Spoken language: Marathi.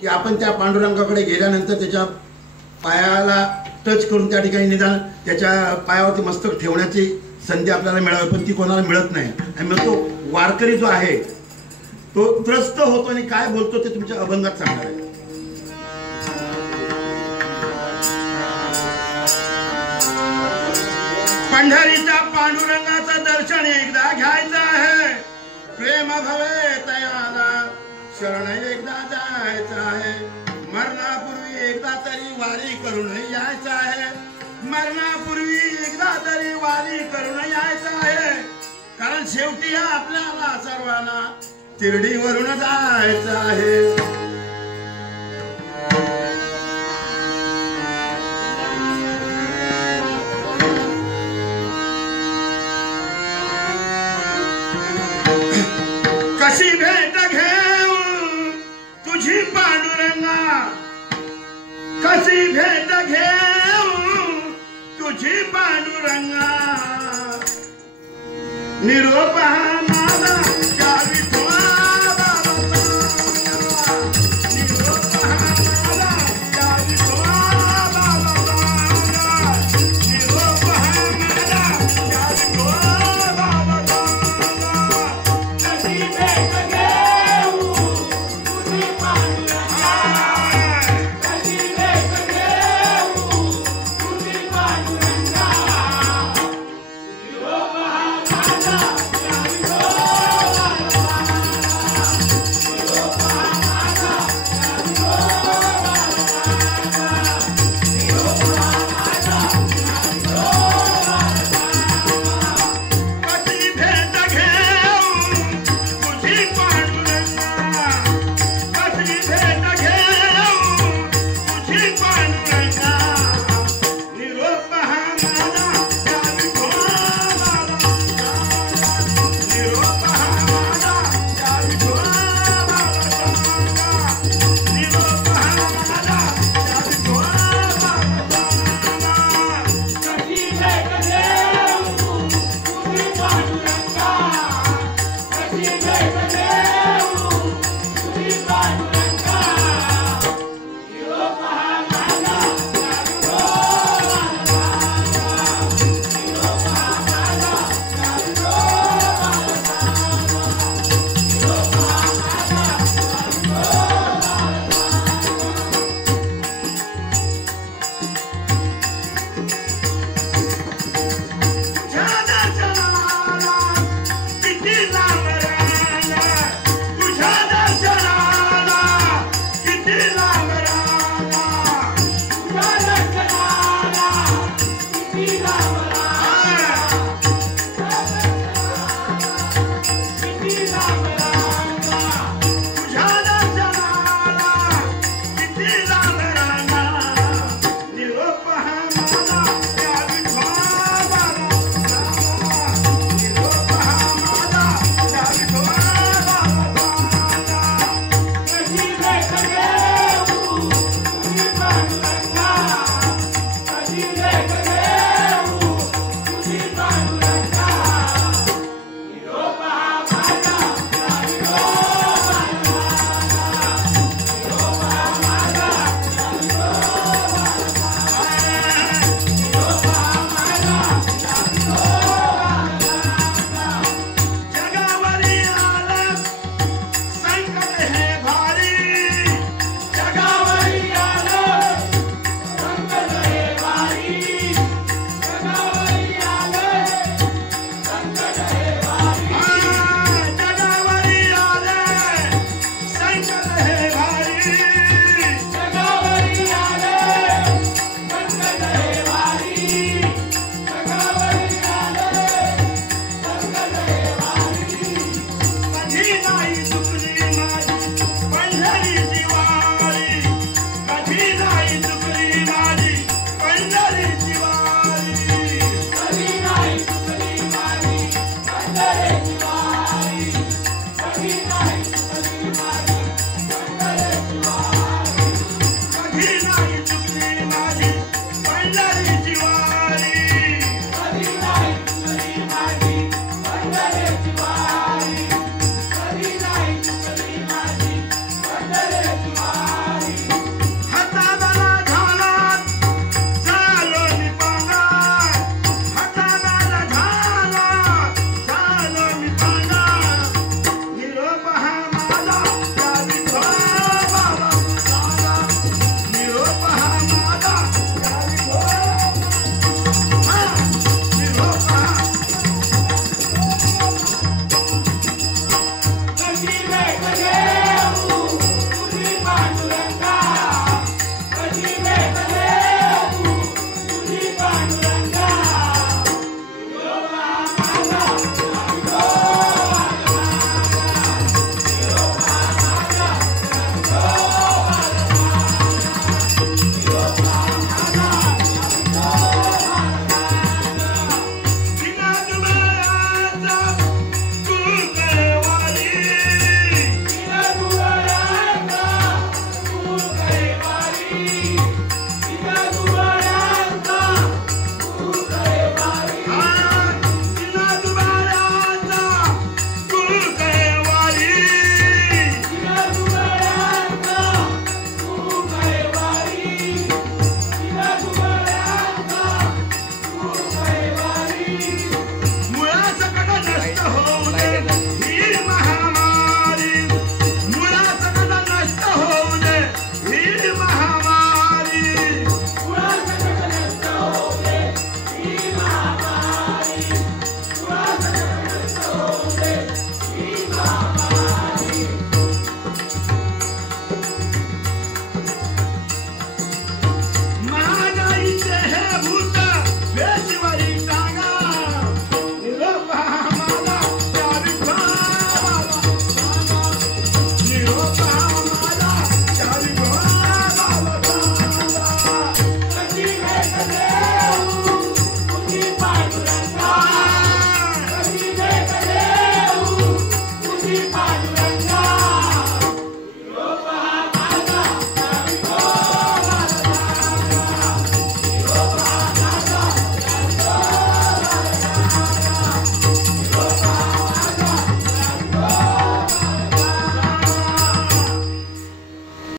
की आपण त्या पांडुरंगाकडे गेल्यानंतर त्याच्या पायाला टच करून त्या ठिकाणी निदान त्याच्या पायावरती मस्तक ठेवण्याची संधी आपल्याला मिळावी, पण ती कोणाला मिळत नाही। आणि मग तो वारकरी जो आहे तो त्रस्त होतो आणि काय बोलतो ते तुमच्या अभंगात सांगणार आहे। पंढरीच्या पांडुरंगाचं दर्शन एकदा घ्यायचं आहे, प्रेम भवे तयाला शरण एकदा जायचं आहे, मरणापूर्वी एकदा तरी वारी करून यायचं आहे, मरणापूर्वी एकदा तरी वारी करून यायचं आहे, कारण शेवटी आपल्याला सर्वांना तिरडीवरून जायचं आहे। कशी भेट घेऊ तुझी पांडुरंगा, कशी भेट घेऊ तुझी पांडुरंगा, निरोप